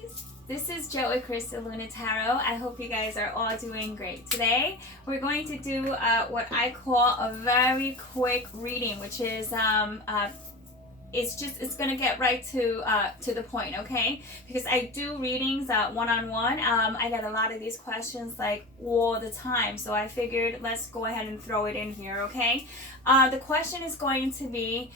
guys, this is Joe Crystal Luna Tarot. I hope you guys are all doing great. Today we're going to do what I call a very quick reading, which is it's gonna get right to the point, okay? Because I do readings one-on-one. I get a lot of these questions like all the time, so I figured let's go ahead and throw it in here, okay? The question is going to be,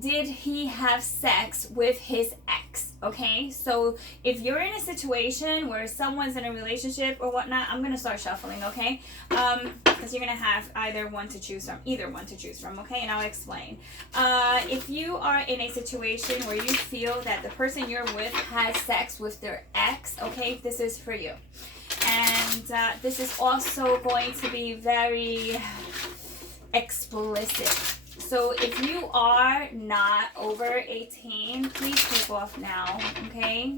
did he have sex with his ex? Okay, so if you're in a situation where someone's in a relationship or whatnot, I'm gonna start shuffling, okay? Because you're gonna have either one to choose from, okay? And I'll explain. If you are in a situation where you feel that the person you're with has sex with their ex, okay, this is for you. And this is also going to be very explicit. So if you are not over 18, please take off now, okay?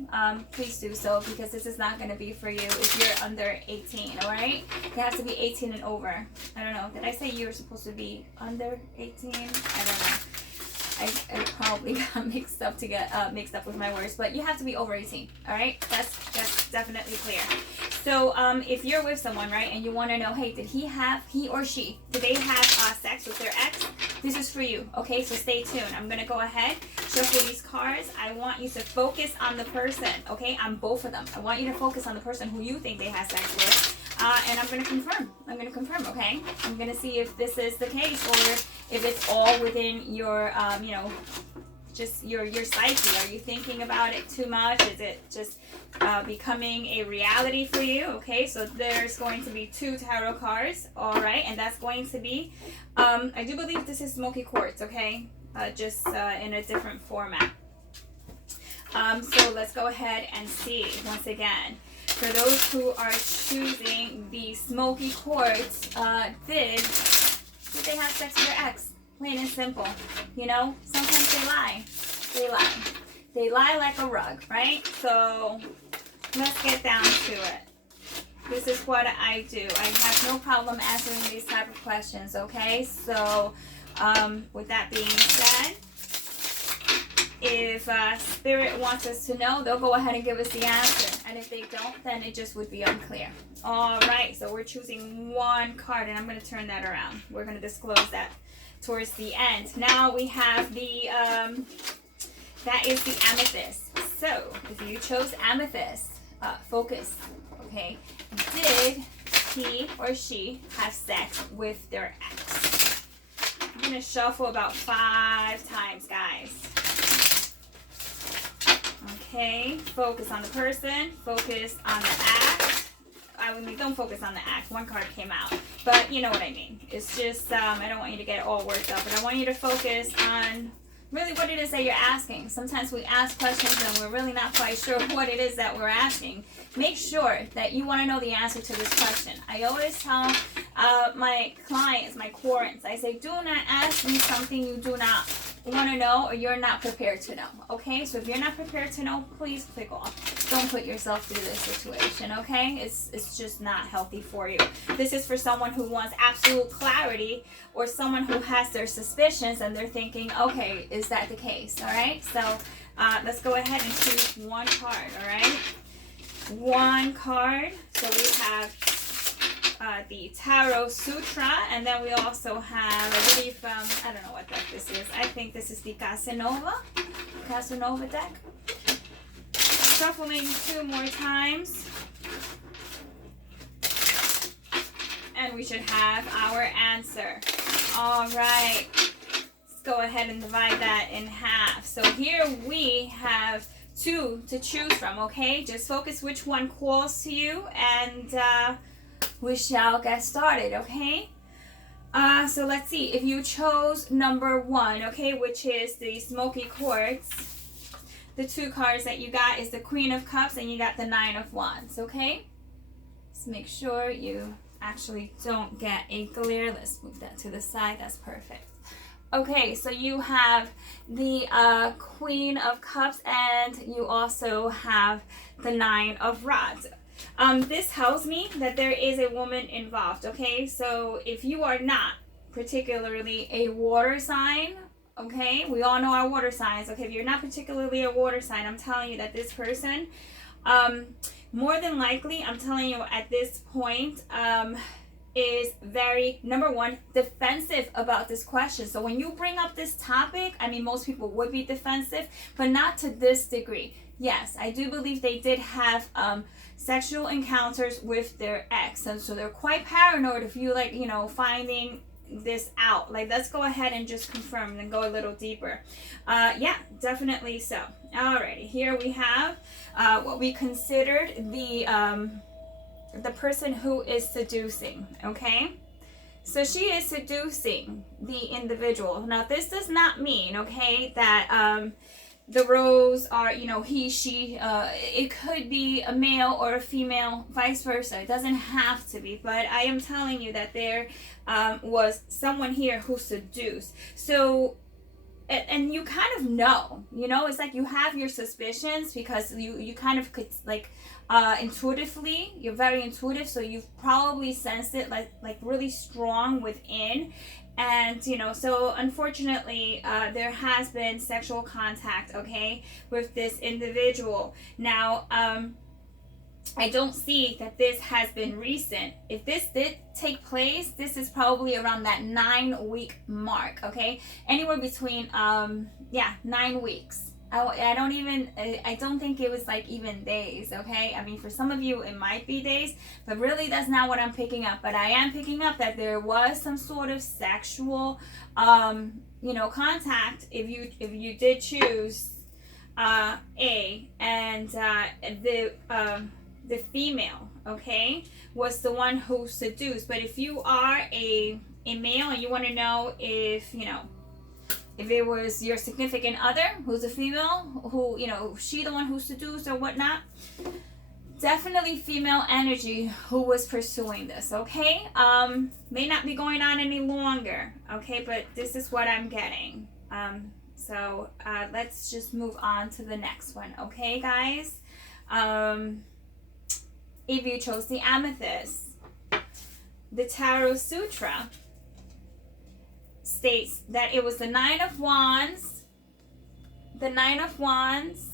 Please do so, because this is not going to be for you if you're under 18, all right? You have to be 18 and over. I don't know. Did I say you were supposed to be under 18? I don't know. I probably got mixed up with my words, but you have to be over 18, all right? That's definitely clear. So if you're with someone, right, and you want to know, hey, did they have sex with their ex? This is for you, okay? So stay tuned. I'm going to go ahead, shuffle these cards. I want you to focus on the person, okay, on both of them. I want you to focus on the person who you think they have sex with. And I'm going to confirm, okay? I'm going to see if this is the case or if it's all within your, just your psyche. Are you thinking about it too much? Is it just becoming a reality for you? Okay, so there's going to be 2 tarot cards, all right? And that's going to be, I do believe this is smoky quartz, okay? Just in a different format. So let's go ahead and see once again. For those who are choosing the smoky quartz, did they have sex with their ex? Plain and simple. You know, sometimes they lie. They lie like a rug, right? So let's get down to it. This is what I do. I have no problem answering these type of questions, okay? So with that being said, if Spirit wants us to know, they'll go ahead and give us the answer. And if they don't, then it just would be unclear. All right, so we're choosing one card, and I'm going to turn that around. We're going to disclose that towards the end. Now we have the, that is the amethyst. So if you chose amethyst, focus, okay? Did he or she have sex with their ex? I'm going to shuffle about 5 times, guys. Okay, focus on the person, focus on the act. I mean, don't focus on the act. One card came out, but you know what I mean. It's just, I don't want you to get all worked up, but I want you to focus on really what it is that you're asking. Sometimes we ask questions and we're really not quite sure what it is that we're asking. Make sure that you want to know the answer to this question. I always tell my clients, my quorants, I say, do not ask me something you do not want to know or you're not prepared to know, okay? So if you're not prepared to know, please click off. Don't put yourself through this situation, okay? It's just not healthy for you. This is for someone who wants absolute clarity or someone who has their suspicions and they're thinking, okay, is that the case, all right? So let's go ahead and choose one card, all right? One card. So we have the Tarot Sutra, and then we also have, I believe, I don't know what deck this is. I think this is the Casanova deck. Shuffling 2 more times. And we should have our answer. All right. Let's go ahead and divide that in half. So here we have 2 to choose from, okay? Just focus which one calls to you, and we shall get started, okay? So let's see. If you chose number 1, okay, which is the smoky quartz, the 2 cards that you got is the Queen of Cups and you got the 9 of Wands, okay? Let's make sure you actually don't get a glare. Let's move that to the side. That's perfect. Okay, so you have the Queen of Cups and you also have the 9 of Rods. This tells me that there is a woman involved, okay? So if you are not particularly a water sign, okay? We all know our water signs, okay? If you're not particularly a water sign, I'm telling you that this person, more than likely, I'm telling you at this point, is very, number one, defensive about this question. So when you bring up this topic, I mean, most people would be defensive, but not to this degree. Yes, I do believe they did have sexual encounters with their ex, and so they're quite paranoid if you, like, you know, finding this out. Like, let's go ahead and just confirm and then go a little deeper. Yeah, definitely so. Alrighty, here we have what we considered the person who is seducing, okay? So she is seducing the individual. Now, this does not mean, okay, that the roles are, you know, he, she, it could be a male or a female, vice versa. It doesn't have to be, but I am telling you that there was someone here who seduced. So, and you kind of know, you know, it's like you have your suspicions because you kind of could, like, intuitively, you're very intuitive, so you've probably sensed it like really strong within. And, you know, so unfortunately, there has been sexual contact, okay, with this individual. Now, I don't see that this has been recent. If this did take place, this is probably around that 9-week mark, okay? Anywhere between, 9 weeks. I don't think it was like even days, okay? I mean, for some of you, it might be days, but really that's not what I'm picking up. But I am picking up that there was some sort of sexual, contact if you did choose the female, okay, was the one who seduced. But if you are a male and you want to know if, you know, if it was your significant other who's a female, who, you know, she the one who seduced or whatnot, definitely female energy who was pursuing this, okay? May not be going on any longer, okay, but this is what I'm getting. So let's just move on to the next one, okay, guys? If you chose the Amethyst, the Tarot Sutra states that it was the Nine of Wands, the Nine of Wands,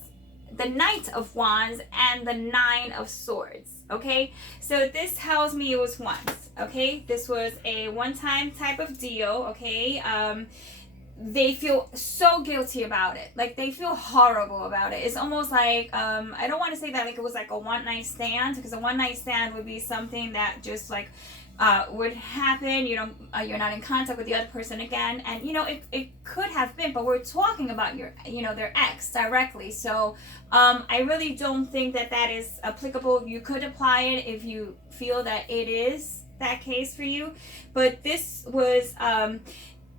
the Knight of Wands, and the Nine of Swords, okay? So this tells me it was once, okay? This was a one-time type of deal, okay? They feel so guilty about it. Like, they feel horrible about it. It's almost like, I don't want to say that like it was like a one-night stand, because a one-night stand would be something that just like would happen. You don't, you're not in contact with the other person again, and you know it could have been, but we're talking about their ex directly. So I really don't think that is applicable. You could apply it if you feel that it is that case for you, but this was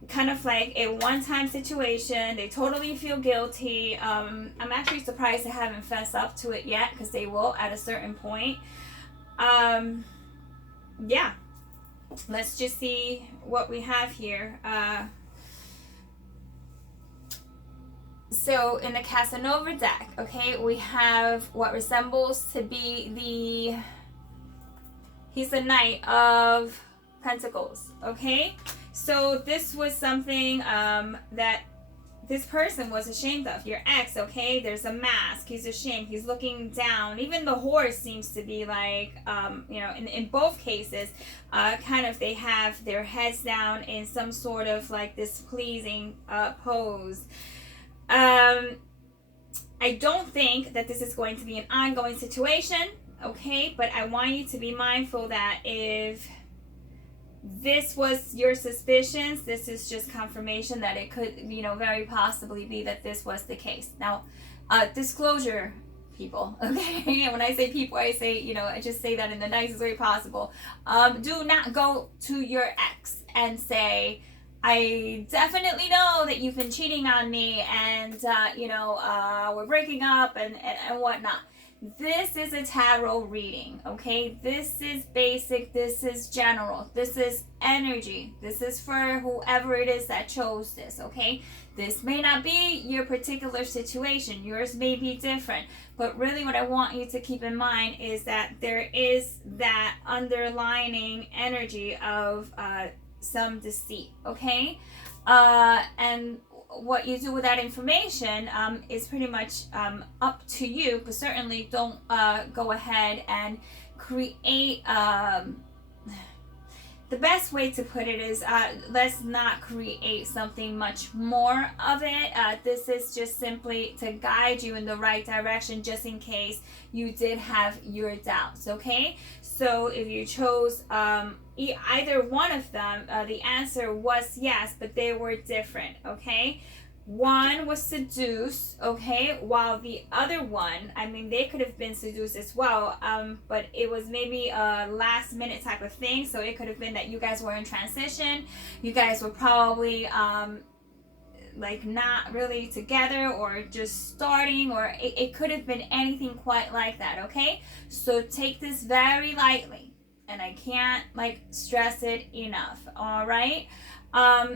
kind of like a one-time situation. They totally feel guilty. I'm actually surprised they haven't fessed up to it yet, because they will at a certain point. Yeah, let's just see what we have here. So in the Casanova deck, okay, we have what resembles to be he's the Knight of Pentacles, okay? So this was something that this person was ashamed of, your ex, okay? There's a mask, he's ashamed, he's looking down. Even the horse seems to be like, in both cases, kind of they have their heads down in some sort of like displeasing pose. I don't think that this is going to be an ongoing situation, okay? But I want you to be mindful that if this was your suspicions, this is just confirmation that it could, very possibly be that this was the case. Now, disclosure, people, okay? And when I say people, I say, I just say that in the nicest way possible. Do not go to your ex and say, I definitely know that you've been cheating on me, and, we're breaking up and whatnot. This is a tarot reading, okay? This is basic, this is general, this is energy. This is for whoever it is that chose this, okay? This may not be your particular situation. Yours may be different. But really what I want you to keep in mind is that there is that underlining energy of some deceit, okay? And what you do with that information is pretty much up to you, but certainly don't go ahead and create the best way to put it is let's not create something much more of it. This is just simply to guide you in the right direction, just in case you did have your doubts, okay? So if you chose either one of them, the answer was yes, but they were different, okay? One was seduced, okay, while the other one, I mean, they could have been seduced as well, but it was maybe a last minute type of thing. So it could have been that you guys were in transition, you guys were probably like not really together or just starting, or it could have been anything quite like that, okay? So take this very lightly, and I can't like stress it enough, all right?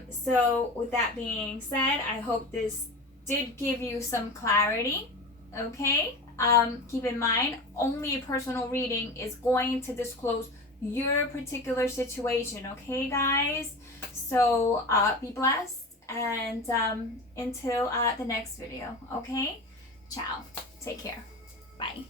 So with that being said, I hope this did give you some clarity, okay? Keep in mind, only a personal reading is going to disclose your particular situation, okay, guys? So be blessed, and until the next video, okay? Ciao. Take care. Bye.